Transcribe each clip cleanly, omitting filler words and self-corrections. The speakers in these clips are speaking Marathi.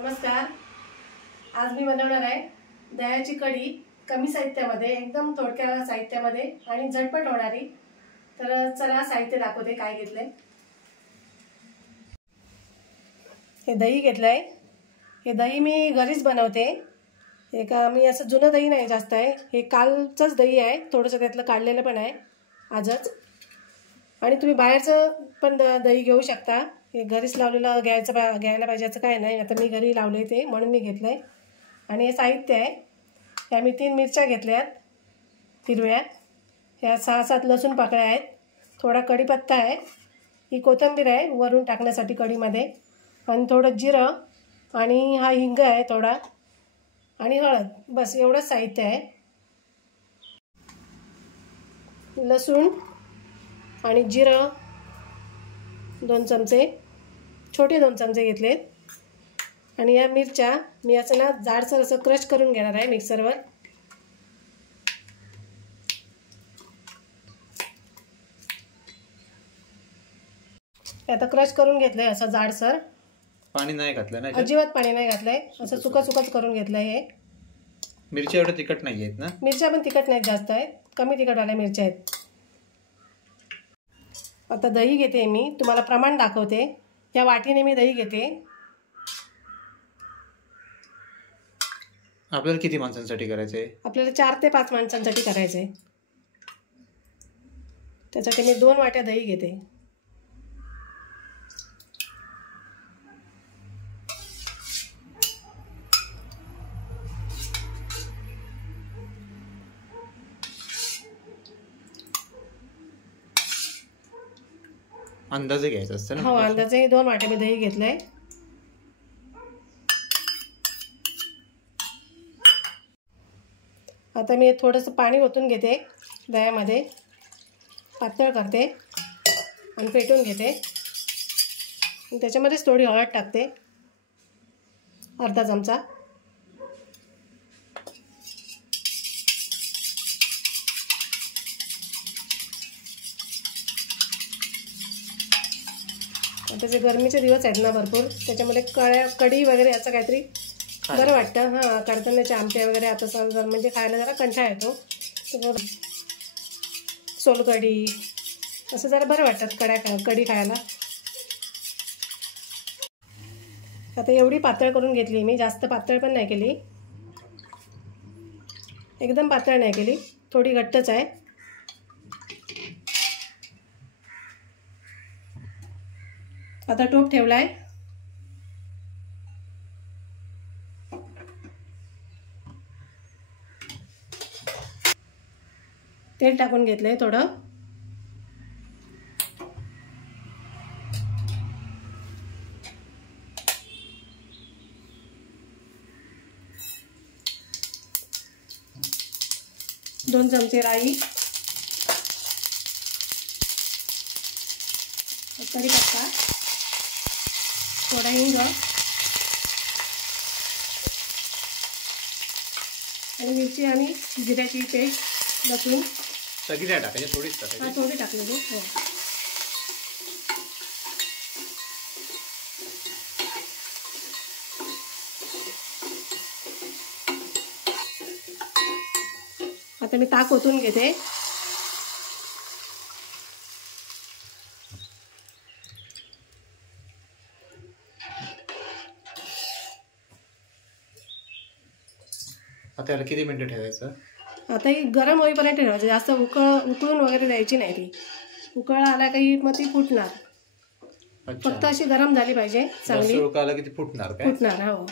नमस्कार। आज मी बनवणार आहे दह्याची कढी कमी साहित्यामध्ये, एकदम थोडक्या साहित्यामध्ये आणि झटपट होणारी। तर चला साहित्य दाखवते काय घेतले। हे दही घेतलंय। हे दही मी घरीच बनवते। हे का मी असं जुनं दही नाही जास्त आहे, हे कालचंच दही आहे, थोडंसं त्यातलं काढलेलं पण आहे आजच। आणि तुम्ही बाहेरचं पण दही घेऊ शकता, हे घरीच लावलेलं घ्यायला पाहिजे असं काय नाही। आता मी घरी लावले ते म्हणून मी घेतलंय। आणि हे साहित्य आहे, ह्या मी 3 मिरच्या घेतल्यात हिरव्या, ह्या 6-7 लसूण पाकळ्या आहेत, थोडा कढीपत्ता आहे, ही कोथिंबीर आहे वरून टाकण्यासाठी कढीमध्ये, आणि थोडं जिरं, आणि हा हिंग आहे थोडा, आणि हळद। बस एवढंच साहित्य आहे। लसूण आणि जिरं 2 चमचे, छोटे 2 चमचे घेतलेत। आणि या मिरच्या मी असं ना जाडसर असं क्रश करून घेणार आहे मिक्सरवर। आता क्रश करून घेतलंय असं जाडसर, पाणी नाही घातलं ना, अजिबात पाणी नाही घातलंय, असं सुकच करून घेतलंय। हे मिरच्या एवढ्या तिखट नाही आहेत ना? मिरच्या पण तिखट नाहीत जास्त आहेत, कमी तिखटवाल्या मिरच्या आहेत। आता दही घेते मी, तुम्हाला प्रमाण दाखवते। या वाटीने मी दही घेते। आपल्याला किती माणसांसाठी करायचंय? आपल्याला 4 ते 5 माणसांसाठी करायचंय। त्यासाठी मी 2 वाट्या दही घेते। अंदाजे घ्यायचं असतं ना? हो, अंदाजे 2 वाट्या मी दही घेतलंय। आता मी थोडंसं पाणी ओतून घेते दह्यामध्ये, पातळ करते आणि फेटून घेते। त्याच्यामध्येच थोडी हळद टाकते, अर्धा चमचा। त्याचे गरमीचे दिवस आहेत ना भरपूर, त्याच्यामध्ये कढी वगैरे असं काहीतरी बरं वाटतं। हां, कडधान्याचे आमटे वगैरे आता म्हणजे खायला जरा कंटाळा येतो, सोलकढी असं जरा बरं वाटतात कढी खायला। आता एवढी पातळ करून घेतली मी, जास्त पातळ पण नाही केली, एकदम पातळ नाही केली, थोडी घट्टच आहे। आता टोप ठेवलाय, तेल टाकून घेतलंय थोडं। दोन चमचे राई, कढीपत्ता, थोडा हिंग, आणि मिरची आणि जिऱ्याची पेस्ट, लसूण सगळी नाही टाकायची, थोडीच टाकायची। हां, थोडी टाकलेली। हो, आता मी ताक ओतून घेते। आता याला किती मिनिटं ठेवायचं? आता ही गरम होईपर्यंत ठेवायचं, जास्त उकळून वगैरे द्यायची नाही ती। उकळ आला काही मग ती फुटणार, फक्त अशी गरम झाली पाहिजे चांगली। उकळ आला की ती फुटणार काय? फुटणार, हो।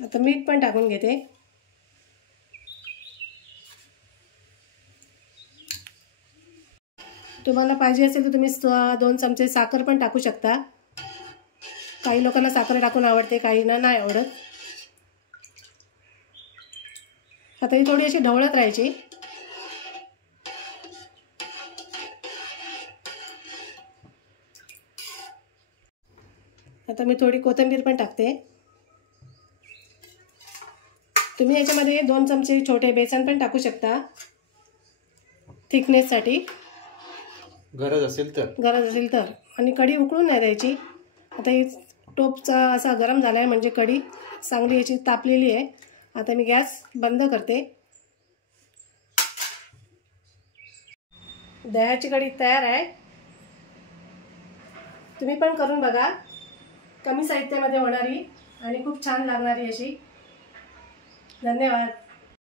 आता मीठ पण टाकून घेते। तुम्हाला पाहिजे असेल तर तुम्ही 2 चमचे साखर पण टाकू शकता। काही लोकांना साखर टाकून आवडते, काहींना नाही आवडत। आता ही थोडी अशी ढवळत राहायची। आता मी थोडी कोथिंबीर पण टाकते। तुम्ही याच्यामध्ये 2 चमचे छोटे बेसन पण टाकू शकता थिकनेससाठी। गरज असेल तर. आणि कढी उकळून नाही द्यायची. आता ही टोपचा असा गरम झाला आहे म्हणजे कढी चांगली याची तापलेली आहे. आता मी गॅस बंद करते. दह्याची कढी तयार आहे. तुम्ही पण करून बघा. कमी साहित्यामध्ये होणारी आणि खूप छान लागणारी अशी. धन्यवाद.